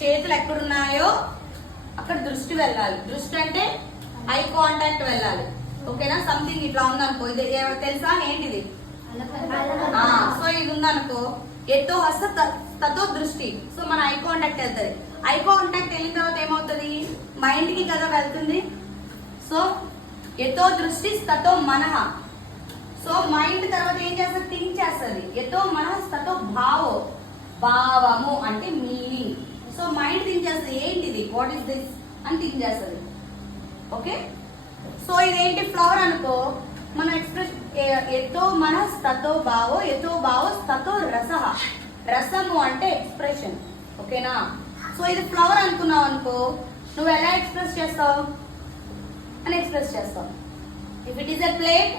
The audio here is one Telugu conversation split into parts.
చేతులు ఎక్కడున్నాయో అక్కడ దృష్టి వెళ్ళాలి. దృష్టి అంటే ఐ కాంటాక్ట్ వెళ్ళాలి. ఓకేనా? సంథింగ్ ఇట్లా ఉందనుకో, ఇది తెలుసా ఏంటిది? సో ఇది ఉందనుకో, ఎత్తో హస్త తతో దృష్టి. సో మన ఐ కాంటాక్ట్ వెళ్తుంది. ఐ కాంటాక్ట్ వెళ్ళిన తర్వాత ఏమవుతుంది? మైండ్ కి కదా వెళ్తుంది. సో ఎతో దృష్టి తతో మనః. సో మైండ్ తర్వాత ఏం చేస్తుంది? థింక్ చేస్తుంది. ఎతో మనః తతో భావో. భావము అంటే మీనింగ్. సో మైండ్ థింక్ చేస్తుంది, ఏంటిది, వాట్ ఈస్ దిస్ అని థింక్ చేస్తుంది. ఓకే? సో ఇదేంటి? ఫ్లవర్ అనుకో, మనం ఎక్స్ప్రెస్ ఎతో మనః తతో భావో, ఎతో భావో తతో రసః. రసము అంటే ఎక్స్ప్రెషన్. ఓకేనా? సో ఇది ఫ్లవర్ అనుకున్నావు అనుకో, నువ్వు ఎలా ఎక్స్ప్రెస్ చేస్తావు అని ఎక్స్ప్రెస్ చేస్తావు. If it is a plate,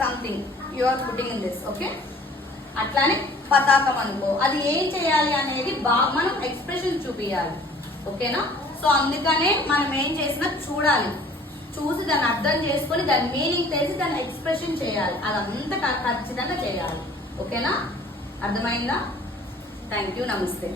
something you are putting in this. Okay? అట్లానే పతాకం అనుకో, అది ఏం చేయాలి అనేది మనం ఎక్స్ప్రెషన్ చూపించాలి. ఓకేనా? సో అందుకనే మనం ఏం చేసినా చూడాలి, చూసి దాన్ని అర్థం చేసుకొని దాని మీనింగ్ తెలిసి దాన్ని ఎక్స్ప్రెషన్ చేయాలి. అదంతా ఖచ్చితంగా చేయాలి. ఓకేనా? అర్థమైందా? Thank you. నమస్తే.